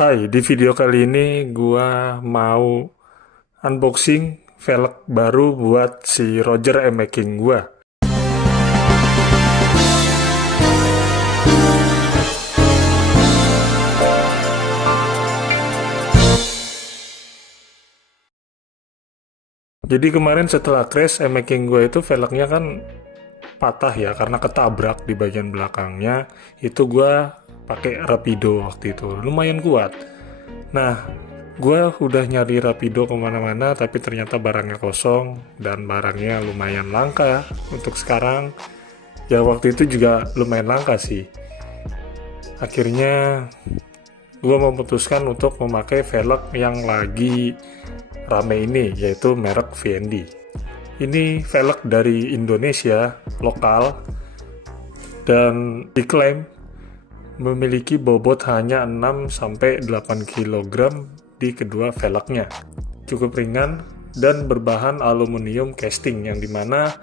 Hai, di video kali ini gua mau unboxing velg baru buat si Roger M-Making gua. Jadi kemarin setelah crash M-Making gua itu velgnya kan patah ya karena ketabrak di bagian belakangnya. Itu gua pakai Rapido waktu itu, lumayan kuat. Nah, gue udah nyari Rapido kemana-mana, tapi ternyata barangnya kosong dan barangnya lumayan langka untuk sekarang. Ya waktu itu juga lumayan langka sih. Akhirnya gue memutuskan untuk memakai velg yang lagi rame ini, yaitu merek VND. Ini velg dari Indonesia, lokal, dan diklaim memiliki bobot hanya 6-8 kg di kedua velgnya. Cukup ringan dan berbahan aluminium casting, yang dimana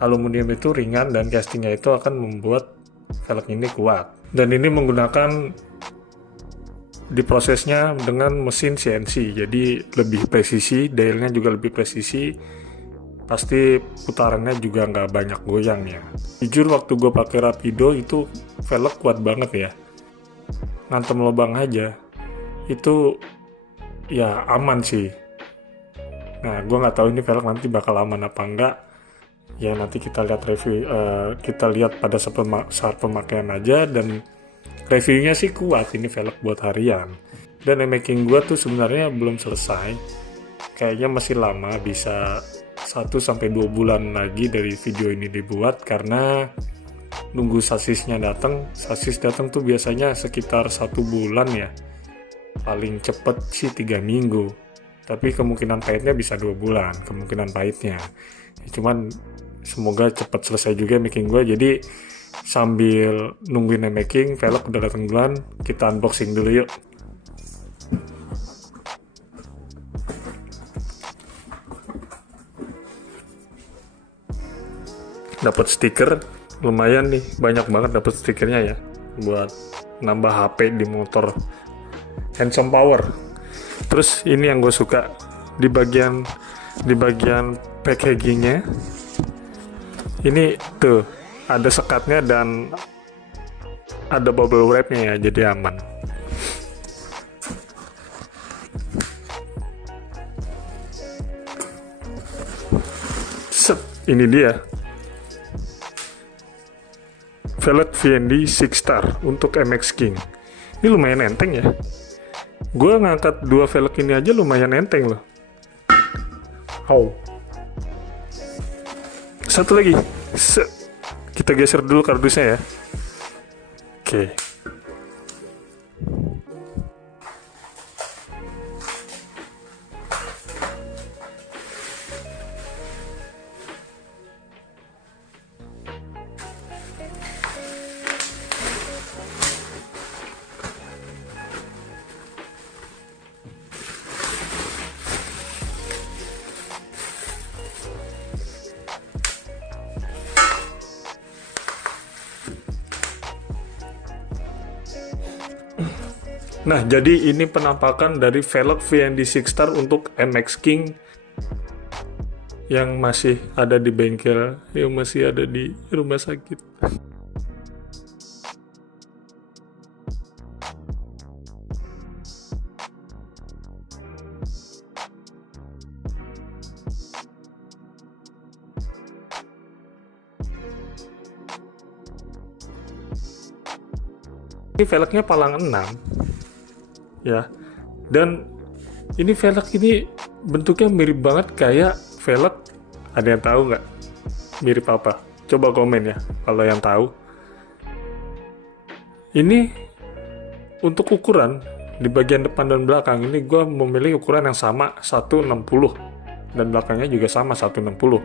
aluminium itu ringan dan castingnya itu akan membuat velg ini kuat. Dan ini menggunakan diprosesnya dengan mesin CNC, jadi lebih presisi, dialnya juga lebih presisi, pasti putarannya juga nggak banyak goyang ya. Jujur waktu gue pakai Rapido itu velg kuat banget ya, ngantem lubang aja itu ya aman sih. Nah, gue nggak tahu ini velg nanti bakal aman apa enggak ya, nanti kita lihat review, kita lihat pada saat pemakaian aja. Dan reviewnya sih kuat, ini velg buat harian. Dan M-Making gue tuh sebenarnya belum selesai, kayaknya masih lama, bisa 1-2 bulan lagi dari video ini dibuat, karena nunggu sasisnya datang. Sasis datang tuh biasanya sekitar 1 bulan ya, paling cepet sih 3 minggu, tapi kemungkinan pahitnya bisa 2 bulan kemungkinan pahitnya ya, cuman semoga cepet selesai juga making gue. Jadi sambil nungguin making, velg udah datang duluan, kita unboxing dulu yuk. Dapat stiker lumayan nih, banyak banget dapat stikernya ya, buat nambah HP di motor. Handsome power. Terus ini yang gue suka, di bagian packagingnya ini tuh ada sekatnya dan ada bubble wrapnya ya, jadi aman. Set, ini dia velg VND 6 star untuk MX King. Ini lumayan enteng ya, gue ngangkat 2 velg ini aja lumayan enteng loh. Satu lagi, kita geser dulu kardusnya ya. Oke. Nah, jadi ini penampakan dari velg VND 6 star untuk MX King yang masih ada di bengkel, yang masih ada di rumah sakit. Ini velgnya palang 6 ya, dan ini velg ini bentuknya mirip banget kayak velg, ada yang tahu nggak mirip apa? Coba komen ya kalau yang tahu. Ini untuk ukuran di bagian depan dan belakang, ini gue memilih ukuran yang sama 160, dan belakangnya juga sama 160,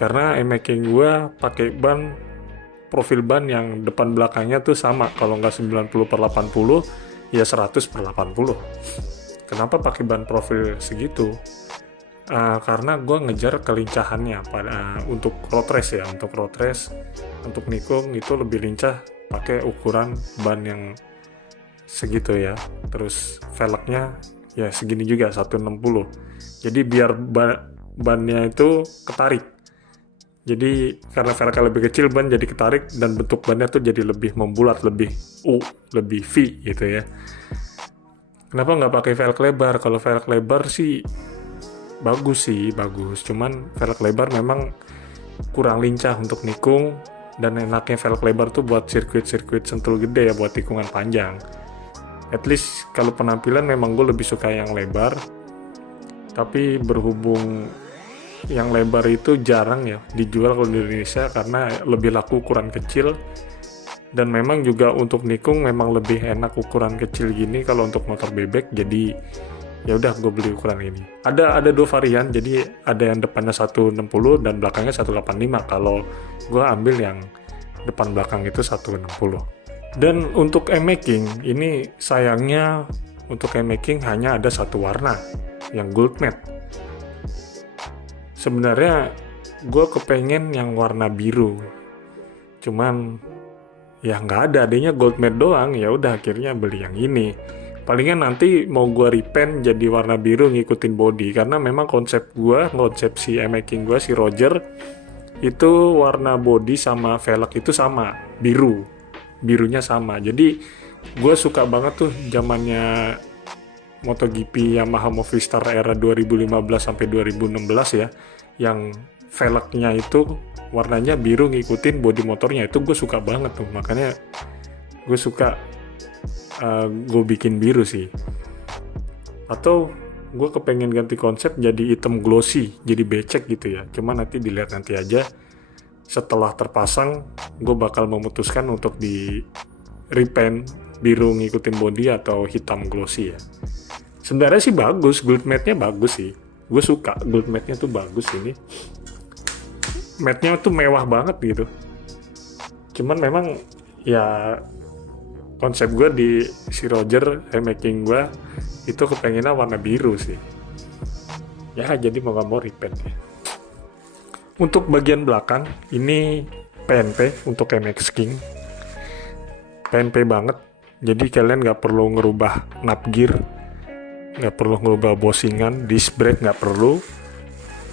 karena M-Making gue pakai ban, profil ban yang depan belakangnya tuh sama, kalau nggak 90/80 ya 100/80. Kenapa pakai ban profil segitu? Karena gue ngejar kelincahannya untuk road race ya, untuk nikung itu lebih lincah pakai ukuran ban yang segitu ya. Terus velgnya ya segini juga 160. Jadi biar bannya itu ketarik. Jadi karena velgnya lebih kecil, ban jadi ketarik dan bentuk bannya tuh jadi lebih membulat, lebih lebih V gitu ya. Kenapa nggak pakai velg lebar? Kalau velg lebar sih bagus. Cuman velg lebar memang kurang lincah untuk nikung, dan enaknya velg lebar tuh buat sirkuit-sirkuit sentul gede ya, buat tikungan panjang. At least kalau penampilan memang gue lebih suka yang lebar, tapi berhubung yang lebar itu jarang ya dijual kalau di Indonesia karena lebih laku ukuran kecil, dan memang juga untuk nikung memang lebih enak ukuran kecil gini kalau untuk motor bebek. Jadi ya udah gue beli ukuran ini. Ada dua varian, jadi ada yang depannya 160 dan belakangnya 185. Kalau gue ambil yang depan belakang itu 160. Dan untuk e-making ini sayangnya untuk e-making hanya ada satu warna, yang gold matte. Sebenarnya gue kepengen yang warna biru, cuman ya nggak ada, adanya gold matte doang. Ya udah akhirnya beli yang ini. Palingan nanti mau gue repaint jadi warna biru ngikutin body, karena memang konsep si e-making gue, si Roger itu warna body sama velg itu sama, birunya sama. Jadi gue suka banget tuh zamannya MotoGP Yamaha Movistar era 2015 sampai 2016 ya, yang velgnya itu warnanya biru ngikutin body motornya. Itu gue suka banget tuh, makanya gue suka gue bikin biru sih. Atau gue kepengen ganti konsep jadi hitam glossy, jadi becek gitu ya. Cuma nanti dilihat nanti aja. Setelah terpasang gue bakal memutuskan untuk di repaint biru ngikutin body atau hitam glossy ya. Sebenarnya sih bagus, gold matte-nya bagus sih. Gue suka gold matte-nya tuh bagus ini. Matte-nya tuh mewah banget gitu. Cuman memang ya konsep gue di si Roger e-making gue itu kepengennya warna biru sih. Ya jadi mau gak mau repaint ya. Untuk bagian belakang ini PNP untuk MX King. PNP banget. Jadi kalian gak perlu ngerubah knob gear, gak perlu ngerubah bosingan, disc brake gak perlu.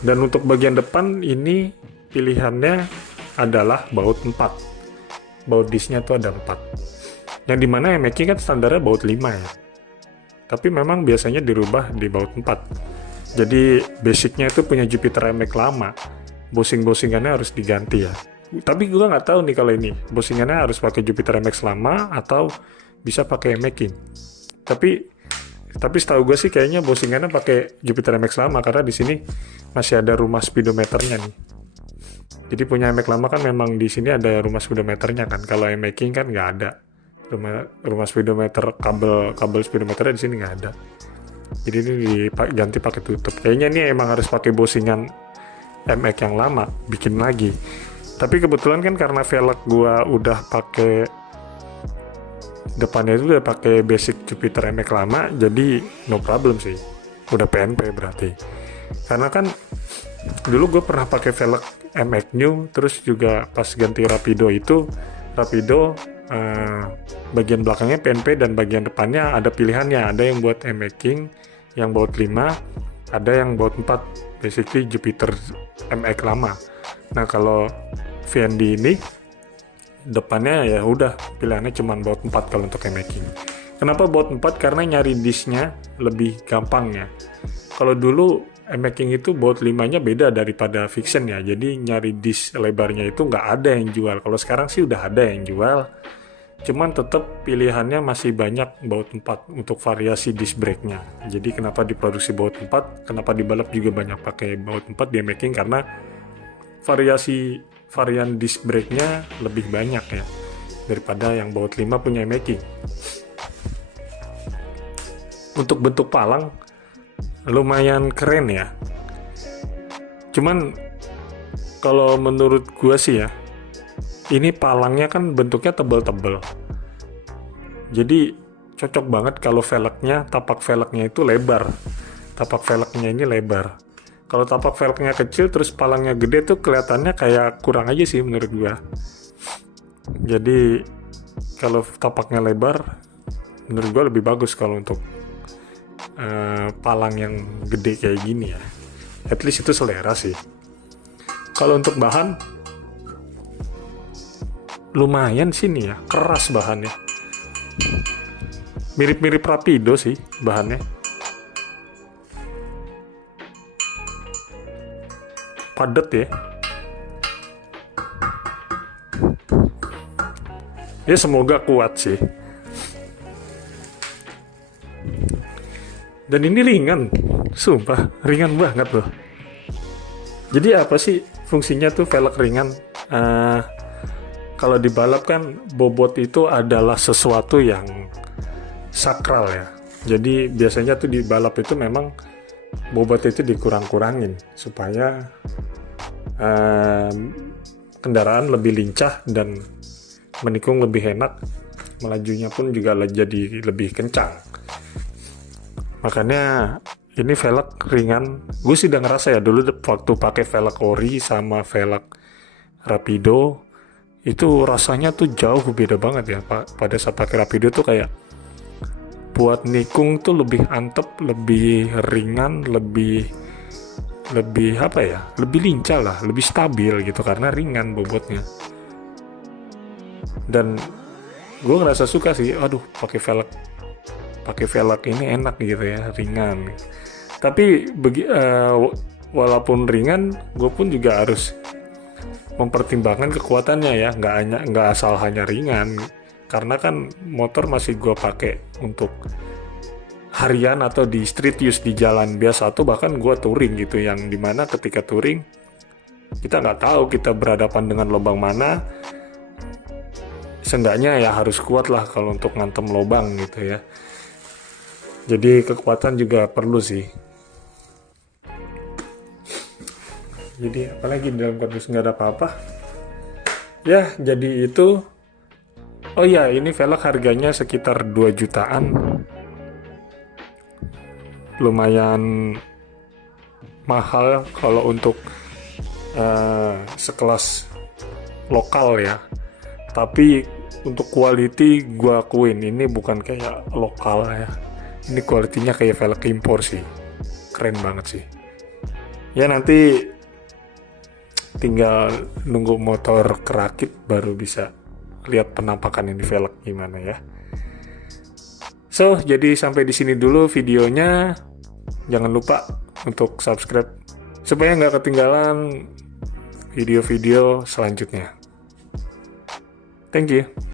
Dan untuk bagian depan ini pilihannya adalah baut 4. Baut discnya tuh ada 4. Yang dimana e-making kan standarnya baut 5 ya. Tapi memang biasanya dirubah di baut 4. Jadi basicnya itu punya Jupiter MX lama. Bosing-bosingannya harus diganti ya. Tapi gue nggak tahu nih kalau ini bosingannya harus pakai Jupiter MX lama atau bisa pakai e-making. Tapi setahu gue sih kayaknya bosingannya pakai Jupiter MX lama, karena di sini masih ada rumah speedometernya nih. Jadi punya MX lama kan memang di sini ada rumah speedometernya kan. Kalau e-making kan nggak ada. Rumah speedometer, kabel speedometernya di sini nggak ada. Jadi ini diganti pakai tutup. Kayaknya ini emang harus pakai bosingan MX yang lama, bikin lagi. Tapi kebetulan kan karena velg gua udah pakai depannya itu udah pakai basic Jupiter MX lama, jadi no problem sih. Udah PNP berarti. Karena kan dulu gue pernah pakai velg MX New, terus juga pas ganti Rapido bagian belakangnya PNP dan bagian depannya ada pilihannya. Ada yang buat e-making yang baut 5, ada yang baut 4, basically Jupiter MX lama. Nah kalau VND ini depannya ya udah pilihannya cuma baut 4 kalau untuk e-making. Kenapa baut 4? Karena nyari disknya lebih gampang ya. Kalau dulu e-making itu baut 5-nya beda daripada Vixen ya. Jadi nyari disk lebarnya itu nggak ada yang jual. Kalau sekarang sih udah ada yang jual. Cuman tetap pilihannya masih banyak baut 4 untuk variasi disc brake-nya. Jadi kenapa diproduksi baut 4, kenapa di balap juga banyak pakai baut 4 di e-making, karena varian disc brake-nya lebih banyak ya daripada yang baut 5 punya e-making. Untuk bentuk palang lumayan keren ya. Cuman kalau menurut gua sih ya, ini palangnya kan bentuknya tebal-tebal. Jadi cocok banget kalau tapak velgnya itu lebar. Tapak velgnya ini lebar. Kalau tapak velgnya kecil terus palangnya gede tuh kelihatannya kayak kurang aja sih menurut gua. Jadi kalau tapaknya lebar menurut gue lebih bagus kalau untuk palang yang gede kayak gini ya. At least itu selera sih. Kalau untuk bahan lumayan sih nih ya, keras bahannya. Mirip-mirip Rapido sih bahannya. Padat ya. Ya semoga kuat sih. Dan ini ringan, sumpah ringan banget loh. Jadi apa sih fungsinya tuh velg ringan? Kalau di balap kan bobot itu adalah sesuatu yang sakral ya. Jadi biasanya tuh di balap itu memang bobot itu dikurang-kurangin supaya kendaraan lebih lincah dan menikung lebih enak, melajunya pun juga jadi lebih kencang. Makanya ini velg ringan. Gue sih udah ngerasa ya dulu waktu pakai velg ori sama velg Rapido itu rasanya tuh jauh beda banget ya Pak. Pada saat pakai Rapido tuh kayak buat nikung tuh lebih antep, lebih ringan, lebih apa ya? Lebih lincah lah, lebih stabil gitu karena ringan bobotnya. Dan gue ngerasa suka sih, aduh pakai velg ini enak gitu ya, ringan. Tapi walaupun ringan, gue pun juga harus mempertimbangkan kekuatannya ya, nggak asal hanya ringan. Karena kan motor masih gue pakai untuk harian atau di street use di jalan biasa atau bahkan gue touring gitu, yang dimana ketika touring kita nggak tahu kita berhadapan dengan lubang mana. Seenggaknya ya harus kuat lah kalau untuk ngantem lubang gitu ya. Jadi kekuatan juga perlu sih. Jadi apalagi dalam kondisi nggak ada apa-apa. Ya jadi itu. Oh iya, ini velg harganya sekitar 2 jutaan. Lumayan mahal kalau untuk sekelas lokal ya. Tapi untuk quality gue akuin ini bukan kayak lokal ya. Ini kualitinya kayak velg impor sih. Keren banget sih. Ya nanti tinggal nunggu motor kerakit baru bisa lihat penampakan ini velg gimana ya. So, jadi sampai di sini dulu videonya. Jangan lupa untuk subscribe supaya nggak ketinggalan video-video selanjutnya. Thank you.